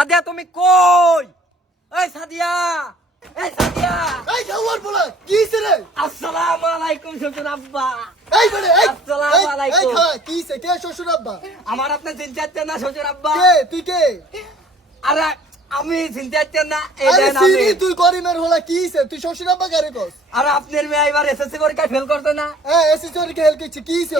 তুমি কই? এই সাদিয়া এই সাদিয়া। এই যাওয়ার বলে কি হইছে রে? আসসালামু আলাইকুম শ্বশুর আব্বা। এই বলে এই আসসালামু এই- এই আলাইকুম। খা কি হইছে? কে শ্বশুর আব্বা? আমার আপনি চিন্তা না শ্বশুর আব্বা? কে তুই কে? আরে আমি চিন্তা না এই দেন আমি। তুই করিমের হলা কি হইছে? তুই শ্বশুর আব্বা কারে কস? আর আপনার মেয়ে এবার এসএসসি পরীক্ষায় ফেল করতে না। হ্যাঁ এসি চোরি কে হেল কিছি কি হইছে?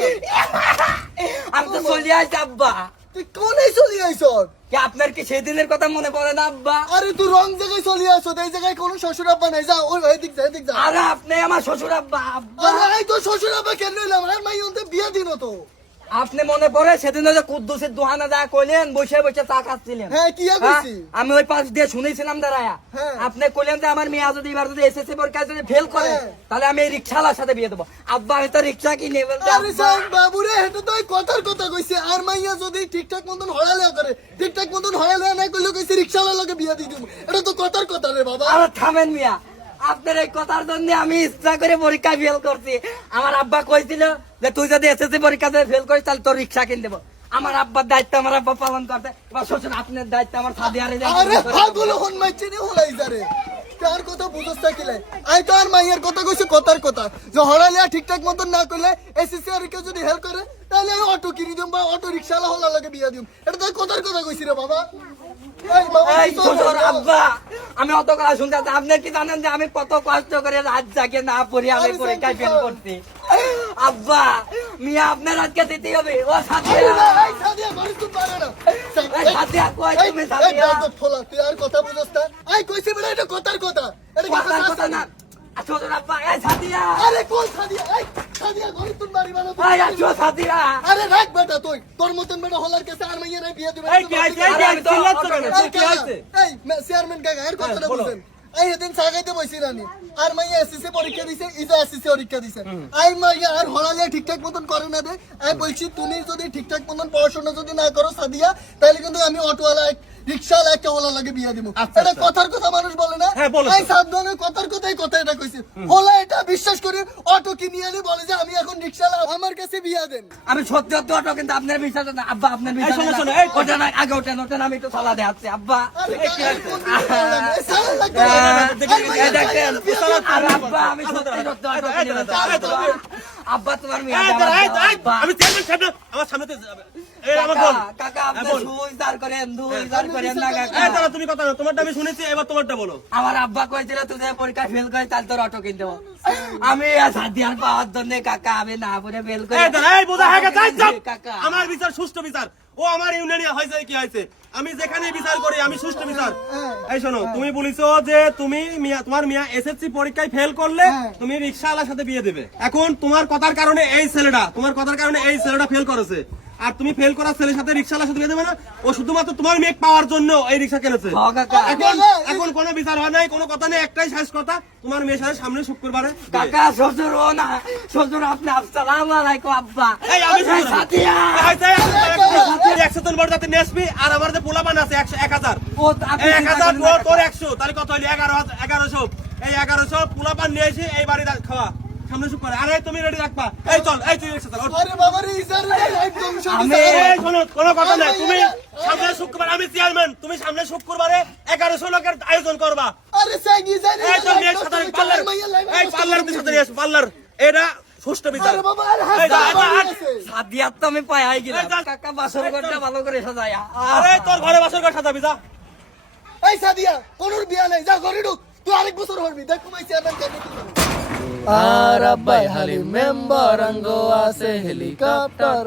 আমি তো চলে আসছি আব্বা। তুই কোনে চলি আইছ কি আপনার কি সেদিনের কথা মনে পড়ে না আব্বা? আরে তুই রং জায়গায় চলি আইছ এই জায়গায় কোনো শ্বশুর আব্বা নাই। যা ওই এদিক যা এদিক যা। আরে আপনি আমার শ্বশুর আব্বা আব্বা। আরে এই তো শ্বশুর আব্বা কেন নিলাম আর মাই বিয়া দিন তো। আপনি মনে পড়ে? সেদিন ওই যে কুদ্দুসের দোহানা যা কইলেন বসে বসে চা খাচ্ছিলেন। হ্যাঁ হ্যাঁ? আমি ওই পাশ দিয়ে শুনেছিলাম দাঁড়ায়া। হ্যাঁ। আপনি কইলেন যে আমার মেয়ে যদি এবার যদি এসএসসি পরীক্ষায় যদি ফেল করে। তাহলে আমি রিক্সাওয়ালার সাথে বিয়ে দেবো। আব্বা আমি তো রিক্সা কিনে বাবুরে এটা তো কথার কথা কইছে। আর মাইয়া যদি ঠিকঠাক মতন হড়ালে করে ঠিকঠাক মতন হড়ালে না কইলে কইছে রিকশাওয়ালা লগে বিয়া দি দিব এটা তো কথার কথা রে বাবা। আরে থামেন মিয়া। আপনার এই কথার জন্য আমি ইচ্ছা করে পরীক্ষা ফেল করছি। আমার আব্বা কইছিল যে, তুই যদি এসএসসি পরীক্ষাতে ফেল করিস, তাহলে তোর রিক্সা কিনে দেবো। আমার আব্বার দায়িত্ব আমার আব্বা পালন করতে এবার শ্বশুর আপনার দায়িত্ব আমার সাদি আরে পাগল হন হলাই যারে। তার কথা বুঝছ থাকিলে আই তো আর কথা কইছে, কথার কথা। যে হড়ালে ঠিকঠাক মতন না করলে এসএসসি আর কেউ যদি হেল্প করে, তাহলে আমি অটো কিনে দিম বা অটো রিকশাওয়ালা হলা লগে বিয়া দিম। এটা তো কথার কথা কইছি রে বাবা। আমি অত কথা শুনতে আপনি কি জানেন যে আমি কত কষ্ট করে রাত জাগে না পড়ি আমি পরীক্ষায় ফেল করছি আব্বা মিয়া আপনার আজকে দিতে হবে ও সাথে এই না, এই সাদিয়া, ঘরে তুই পারে না। এই সাদিয়া, কই তুমি এই সাদিয়া? বেয়াদব ফোলা, তুই আর কথা না? কইছি বেটা, এটা কথার কথা। এটা কথার কথা না? আব্বা এই আরে কোন? এই সাদিয়া, ঘরে তুই মারি বানা, তুই এই মারি আসো বানা। আরে রাখ বেটা তুই। তোর মতন বেটা হলার কাছে আর মাইয়া নাই বিয়ে দিবে এই কি হয়েছে? এই কি আরে আমি তো চিল্লাচ্ছ অটো- কেন? কি কাকা, এই চেয়ারম্যান কাকা এর কথাটা বলো। এই এদিন সাগাইতে বসি রানি। আর মাইয়া এসএসসি পরীক্ষা দিছে ইজা এসএসসি পরীক্ষা দিছে। আই মাইয়া আর হলালে ঠিকঠাক মতন করে না দে। আমি বলছি তুমি যদি ঠিকঠাক মতন পড়াশোনা যদি না করো সাদিয়া তাহলে কিন্তু আমি অটোওয়ালা রিক্সাওয়ালা একটা ওলা লাগে বিয়া দিব আচ্ছা, এটা আচ্ছা। কথার কথা মানুষ হ্যাঁ, বলেছে। এই সাবধানে কথার কথাই কথা এটা কইছে। হলা এটা বিশ্বাস করি অটো কিনে আনে বলে যে আমি এখন রিক্সাওয়ালা আমার কাছে বিয়া দেন। আমি সত্যি সত্যি অটো কিন্তু আপনার বিশ্বাস না আব্বা আপনার বিশ্বাস শোনো, না। শোনো, এই- ওঠেন না, আগে ওঠেন ওঠেন আমি একটু চলা দেখাচ্ছি আব্বা। সালা দেখেন, আব্বা আমি সত্যি সত্যি অটো কিনে আব্বা তোমার মেয়ে। আমি চেয়ারম্যান সাহেব আমার সামনে যাবে। এই, আমার কাকা, কাকা আপনি হ্যাঁ, সুই দাঁড় করেন দুই দাঁড় করেন না কাকা। এই, দাঁড়া, তুমি কথা তোমারটা আমি শুনেছি এবার তোমারটা বলো। আমার আব্বা কইছিল তুই যে পরীক্ষা ফেল করে তাহলে তোর অটো কিনতে দেবো আমি সাদিয়ার পাওয়ার জন্য কাকা আমি না পড়ে ফেল করে। এই দাঁড়া, এই বোঝা হয়ে গেছে, এই চুপ। কাকা। আমার বিচার সুষ্ঠু বিচার। ও আমার ইউনিয়নে হয়েছে কি হয়েছে? আমি যেখানে বিচার করি আমি সুষ্ঠু বিচার। এই শোনো তুমি বলিছো যে তুমি মিয়া- তোমার মিয়া এসএসসি পরীক্ষায় ফেল করলে হ্যাঁ। তুমি রিক্সাওয়ালার সাথে বিয়ে দেবে। এখন তোমার কথার কারণে এই ছেলেটা তোমার কথার কারণে এই ছেলেটা ফেল করেছে। আর তুমি ফেল করা ছেলের সাথে রিক্সাওয়ালার সাথে দেবে না? ও শুধুমাত্র তোমার মেয়ে পাওয়ার জন্য এই রিক্সা কিনেছে। এখন এখন কোনো বিচার হয় নাই কোনো কথা নেই একটাই শেষ কথা তোমার মেয়ের সাথে সামনে শুক্রবারে কাকা শ্বশুর ও না শ্বশুর আপনি আসসালাম আলাইকুম আব্বা। এই আমি এই সাদিয়া একশো বড় যাতে নেসবি আর আমার যে পোলাপান আছে একশো এক হাজার। ও আপনি এই এক হাজার তোর-। একশো তাহলে কত হইলি? এগারো হাজার- এগারোশো। এই এগারোশো পোলাপান নিয়ে এসে এই বাড়ি দা- খাওয়া। সামনে শুক করে আরে তুমি রেডি রাখবা এই চল এই তুই রিক্সা চালা, ওঠ। আরে বাবা রে ইজার রে একদম আমি- কোনো কথা নাই। তুমি সামনে শুক্রবার চেয়ারম্যান তুমি সামনে শুক্রবারে এগারোশো লোকের আয়োজন করবা। পার্লার এটা সুষ্ঠু বিচার। সাদিয়ার তো পাই গেলাম। কাকা বাসর ঘরটা ভালো করে সাজায় আরে তোর ঘরে বাসর ঘর সাজাবি যা। এই সাদিয়া কোন বিয়া নাই। যা ঘরে ঢুক। তুই আরেক বছর হরবি দেখ তোমায় চেয়ারম্যান কেন আর আব্বাই হালিম মেম্বার আঙ্গ আছে হেলিকপ্টার।